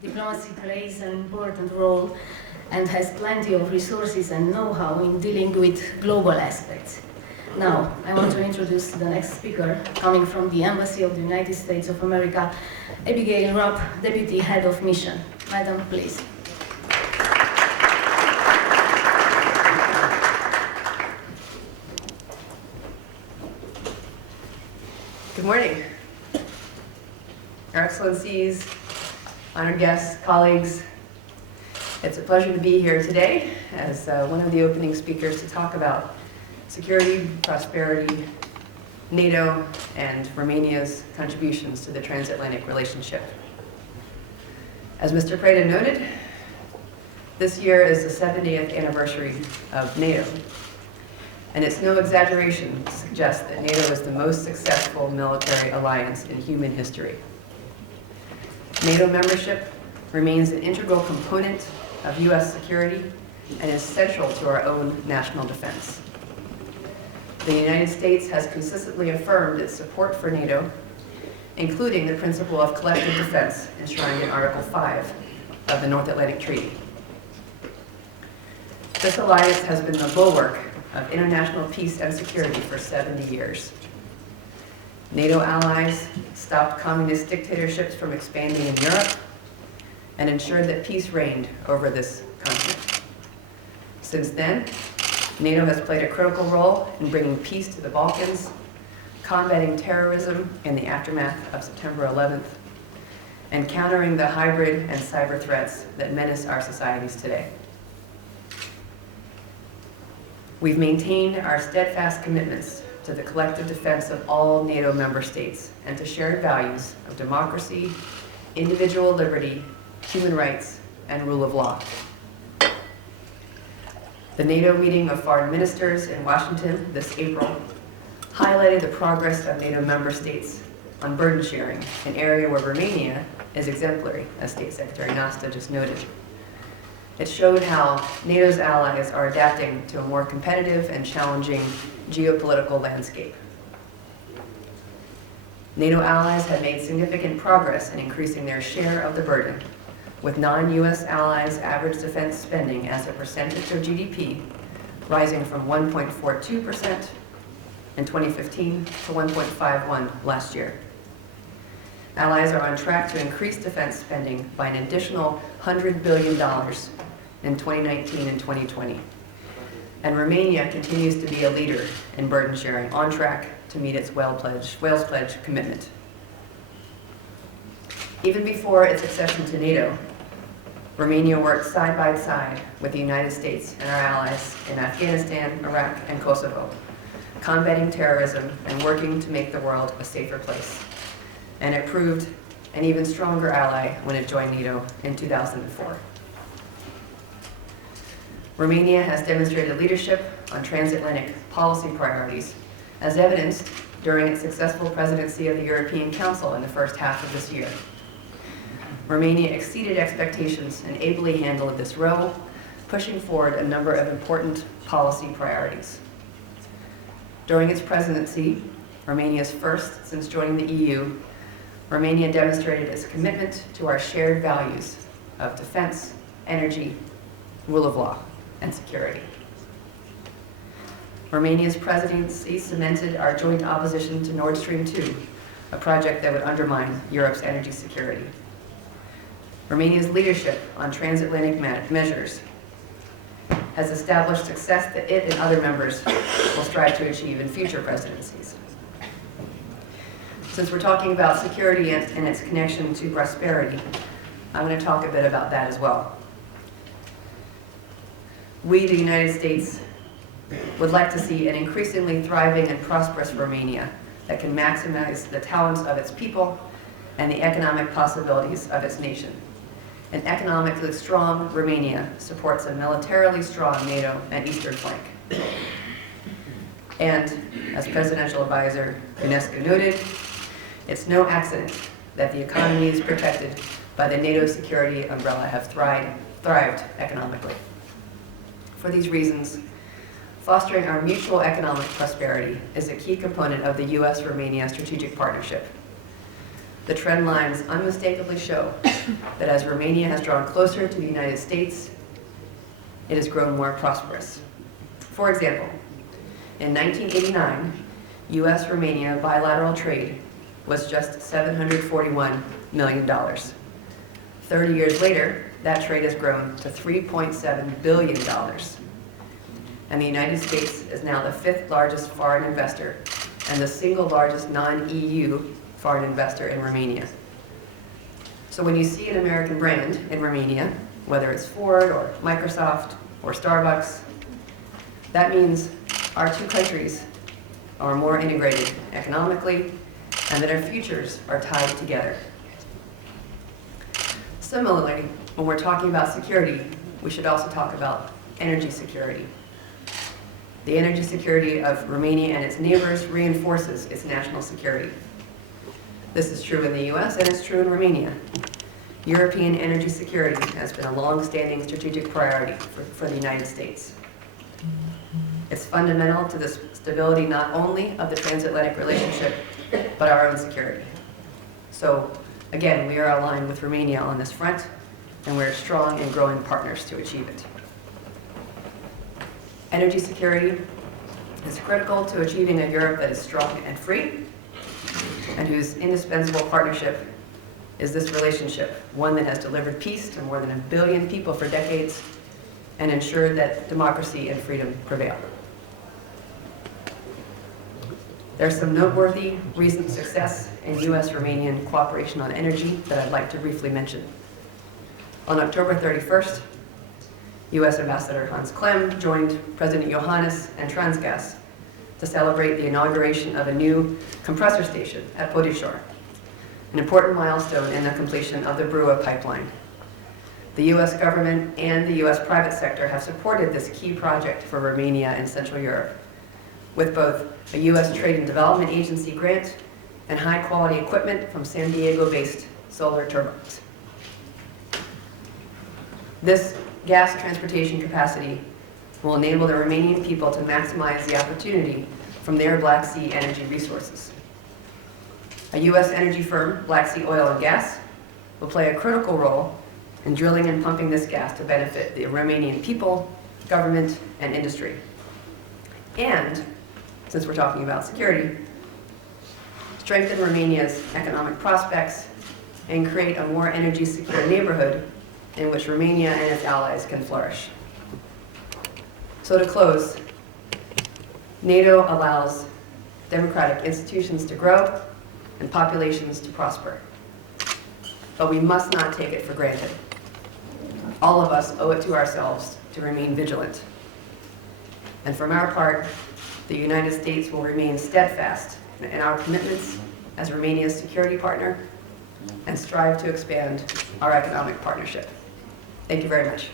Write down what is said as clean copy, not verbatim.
Diplomacy plays an important role and has plenty of resources and know-how in dealing with global aspects. Now, I want to introduce the next speaker, coming from the Embassy of the United States of America, Abigail RUPP, Deputy Head of Mission. Madam, please. Good morning. Your Excellencies, honored guests, colleagues, it's a pleasure to be here today as one of the opening speakers to talk about security, prosperity, NATO, and Romania's contributions to the transatlantic relationship. As Mr. Preda noted, this year is the 70th anniversary of NATO. And it's no exaggeration to suggest that NATO is the most successful military alliance in human history. NATO membership remains an integral component of US security and is central to our own national defense. The United States has consistently affirmed its support for NATO, including the principle of collective defense enshrined in Article 5 of the North Atlantic Treaty. This alliance has been the bulwark of international peace and security for 70 years. NATO allies stopped communist dictatorships from expanding in Europe and ensured that peace reigned over this continent. Since then, NATO has played a critical role in bringing peace to the Balkans, combating terrorism in the aftermath of September 11th, and countering the hybrid and cyber threats that menace our societies today. We've maintained our steadfast commitments to the collective defense of all NATO member states and to shared values of democracy, individual liberty, human rights, and rule of law. The NATO meeting of foreign ministers in Washington this April highlighted the progress of NATO member states on burden sharing, an area where Romania is exemplary, as State Secretary Nasta just noted. It showed how NATO's allies are adapting to a more competitive and challenging geopolitical landscape. NATO allies have made significant progress in increasing their share of the burden, with non-US allies' average defense spending as a percentage of GDP rising from 1.42% in 2015 to 1.51% last year. Allies are on track to increase defense spending by an additional $100 billion in 2019 and 2020. And Romania continues to be a leader in burden sharing, on track to meet its Wales Pledge commitment. Even before its accession to NATO, Romania worked side by side with the United States and our allies in Afghanistan, Iraq, and Kosovo, combating terrorism and working to make the world a safer place. And it proved an even stronger ally when it joined NATO in 2004. Romania has demonstrated leadership on transatlantic policy priorities, as evidenced during its successful presidency of the European Council in the first half of this year. Romania exceeded expectations and ably handled this role, pushing forward a number of important policy priorities. During its presidency, Romania's first since joining the EU, Romania demonstrated its commitment to our shared values of defense, energy, rule of law, and security. Romania's presidency cemented our joint opposition to Nord Stream 2, a project that would undermine Europe's energy security. Romania's leadership on transatlantic measures has established success that it and other members will strive to achieve in future presidencies. Since we're talking about security and its connection to prosperity, I'm going to talk a bit about that as well. We, the United States, would like to see an increasingly thriving and prosperous Romania that can maximize the talents of its people and the economic possibilities of its nation. An economically strong Romania supports a militarily strong NATO and Eastern flank. And, as Presidential Advisor UNESCO noted, it's no accident that the economies protected by the NATO security umbrella have thrived economically. For these reasons, fostering our mutual economic prosperity is a key component of the US-Romania strategic partnership. the trend lines unmistakably show that as Romania has drawn closer to the United States, it has grown more prosperous. For example, in 1989, US-Romania bilateral trade was just $741 million. 30 years later, that trade has grown to $3.7 billion. And the United States is now the 5th largest foreign investor and the single largest non-EU foreign investor in Romania. So when you see an American brand in Romania, whether it's Ford or Microsoft or Starbucks, that means our two countries are more integrated economically and that our futures are tied together. Similarly, when we're talking about security, we should also talk about energy security. The energy security of Romania and its neighbors reinforces its national security. This is true in the US and it's true in Romania. European energy security has been a long-standing strategic priority for the United States. It's fundamental to the stability not only of the transatlantic relationship, but our own security. So, again, we are aligned with Romania on this front, and we're strong and growing partners to achieve it. Energy security is critical to achieving a Europe that is strong and free, and whose indispensable partnership is this relationship, one that has delivered peace to more than 1 billion people for decades and ensured that democracy and freedom prevail. There's some noteworthy recent success in US-Romanian cooperation on energy that I'd like to briefly mention. On October 31st, US Ambassador Hans Klem joined President Iohannis and Transgas to celebrate the inauguration of a new compressor station at Bodișor, an important milestone in the completion of the Brua pipeline. The US government and the US private sector have supported this key project for Romania and Central Europe, with both a US Trade and Development Agency grant and high-quality equipment from San Diego-based Solar Turbines. This gas transportation capacity will enable the Romanian people to maximize the opportunity from their Black Sea energy resources. A US energy firm, Black Sea Oil and Gas, will play a critical role in drilling and pumping this gas to benefit the Romanian people, government, and industry. And, since we're talking about security, strengthen Romania's economic prospects and create a more energy secure neighborhood in which Romania and its allies can flourish. So to close, NATO allows democratic institutions to grow and populations to prosper. But we must not take it for granted. All of us owe it to ourselves to remain vigilant. And from our part, the United States will remain steadfast in our commitments as Romania's security partner and strive to expand our economic partnership. Thank you very much.